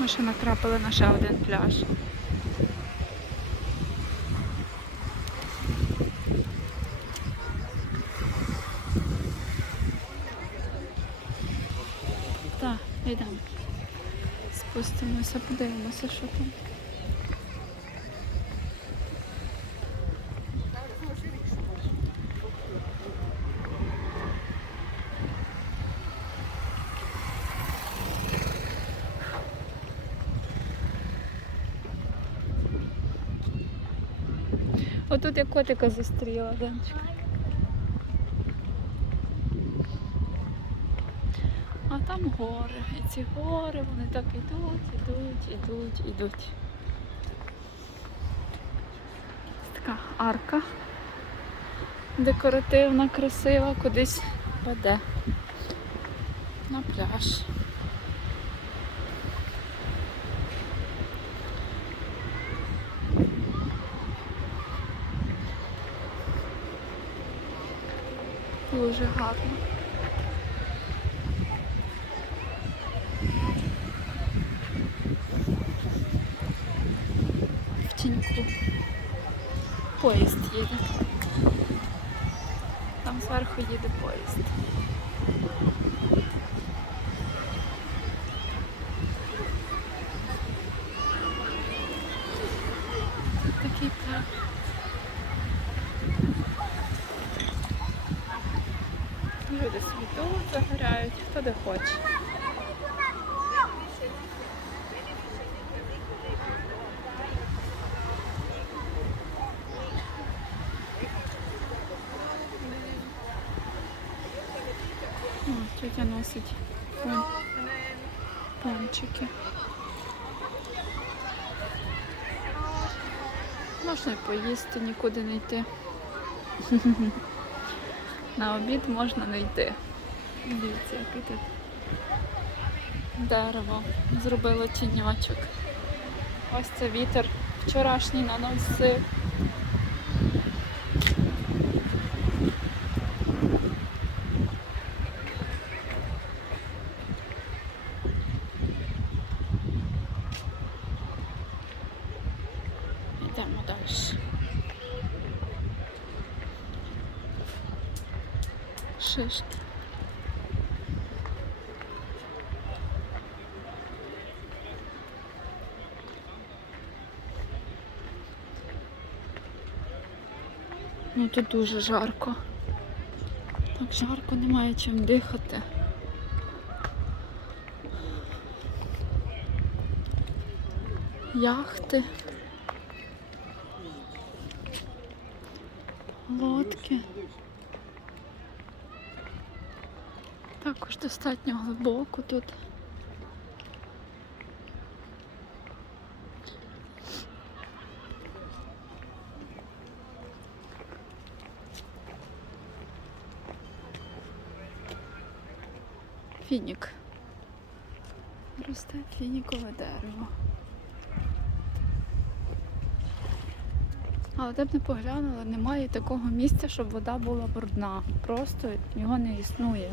Ми ще натрапили на ще один пляж. Так, йдемо. Спустимося, подивимося, що там. Отут я котика зустріла, Данчик. А там гори. І ці гори, вони так ідуть, ідуть, ідуть, ідуть. Така арка. Декоративна, красива, кудись веде. На пляж. Дуже гарно. В тіньку. Поїзд їде. Там зверху їде поїзд. Такий пляж. Люди собі тут хто де хоче. О, тетя носить пон... пончики. Можна й поїсти, нікуди не йти. На обід можна не йти. Дивіться, яке тут дерево зробило тіньочок. Ось це вітер вчорашній наносив. Йдемо далі. Шишки. Тут дуже жарко. Так жарко, немає чим дихати. Яхти. Лодки. Також достатньо глибоко тут. Фінік. Росте фінікове дерево. Але де б не поглянула, немає такого місця, щоб вода була брудна. Просто його не існує.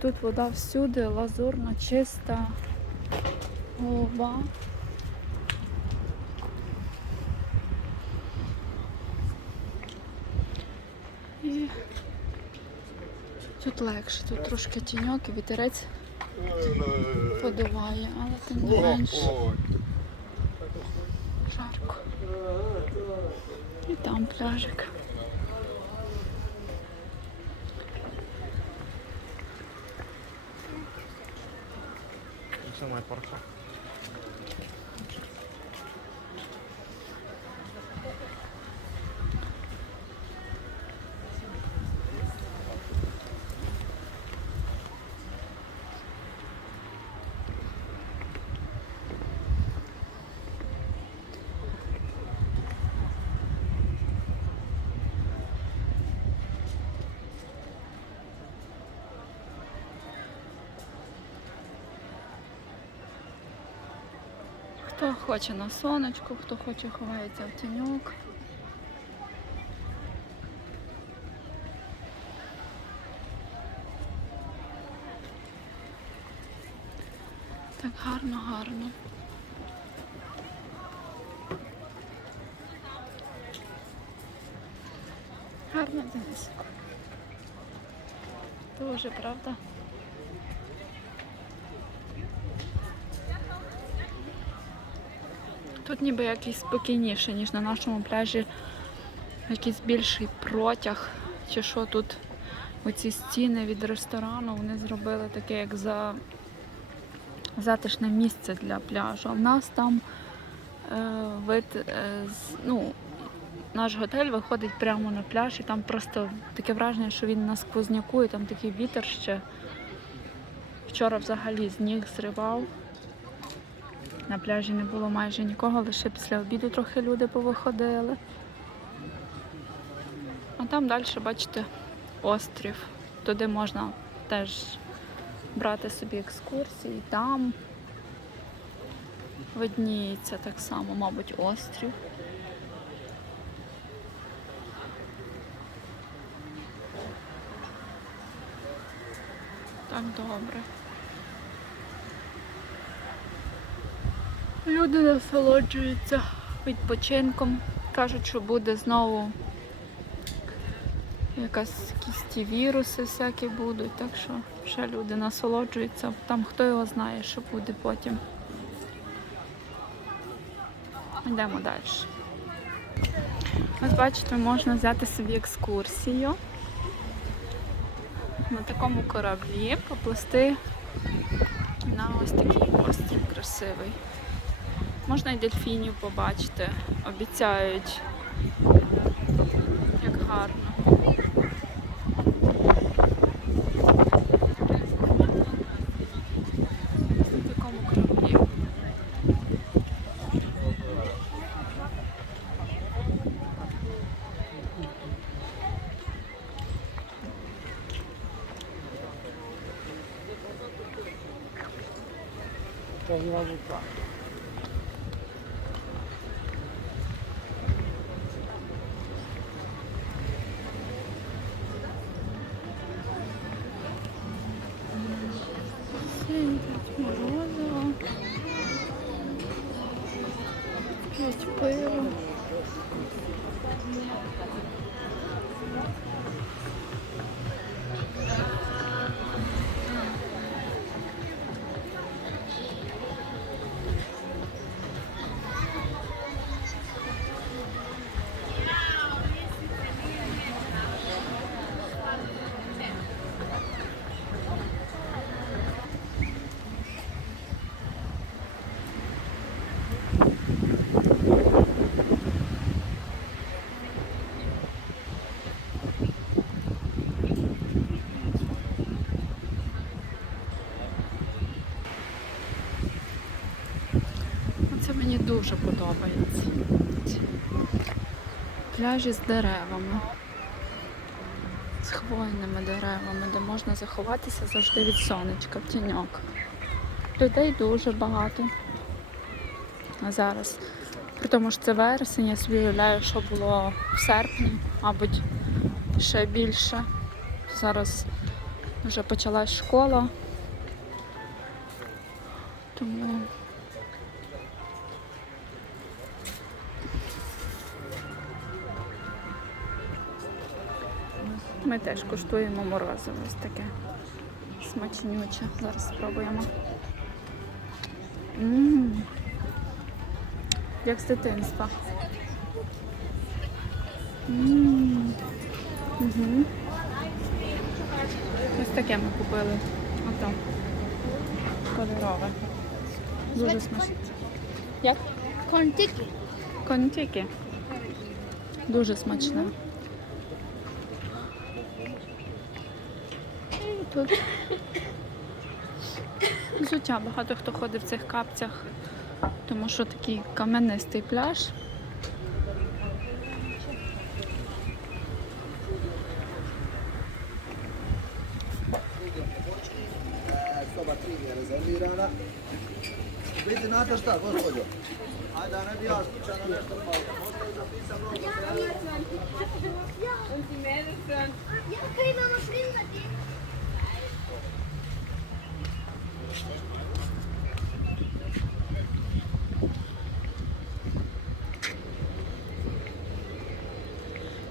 Тут вода всюди, лазурна, чиста, голуба. І тут легше, тут трошки тіньок і вітерець подуває, але тим не менш жарко. І там пляжик. Це моя порша. Хто хоче на сонечку, хто хоче ховається в тіньок. Так Гарно, гарно. Гарно, Денисику. Дуже, правда? Тут ніби якийсь спокійніше, ніж на нашому пляжі. Якийсь більший протяг. Чи що тут оці стіни від ресторану вони зробили таке, як за затишне місце для пляжу. А в нас там е, вид, е, з, ну, наш готель виходить прямо на пляж, і там просто таке враження, що він на сквозняку, і там такий вітер ще. Вчора взагалі з ніг зривав. На пляжі не було майже нікого, лише після обіду трохи люди повиходили. А там далі, бачите, острів. Туди можна теж брати собі екскурсії. Там видніється так само, мабуть, острів. Так добре. Люди насолоджуються відпочинком. Кажуть, що буде знову якась якісь ті віруси всякі будуть, так що ще люди насолоджуються. Там хто його знає, що буде потім. Йдемо далі. Ось бачите, можна взяти собі екскурсію на такому кораблі, поплисти на ось такий острів красивий. Можна і дельфінів побачити, обіцяють, як гарно. На такому 가고 싶어요. Дуже подобається. Пляжі з деревами, з хвойними деревами, де можна заховатися завжди від сонечка, в тіньок. Людей дуже багато. А зараз, при тому що це вересень, я собі уявляю, що було в серпні, мабуть, ще більше. Зараз вже почалась школа. Тому Ми теж куштуємо морозиво ось таке смачнюче. Зараз спробуємо. М. Як з дитинства. М. Мгм. Ось таке ми купили. Ото. Кольорове. Дуже смачне. Як? Контики. Контики. Дуже смачне. Тут взуття. Багато хто ходить в цих капцях, тому що такий кам'янистий пляж.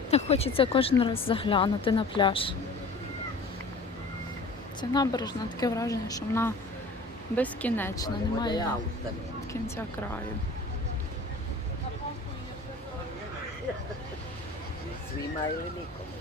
Та хочеться кожен раз заглянути на пляж. Ця набережна таке враження, що вона безкінечна, немає кінця краю. Svima ili nikome.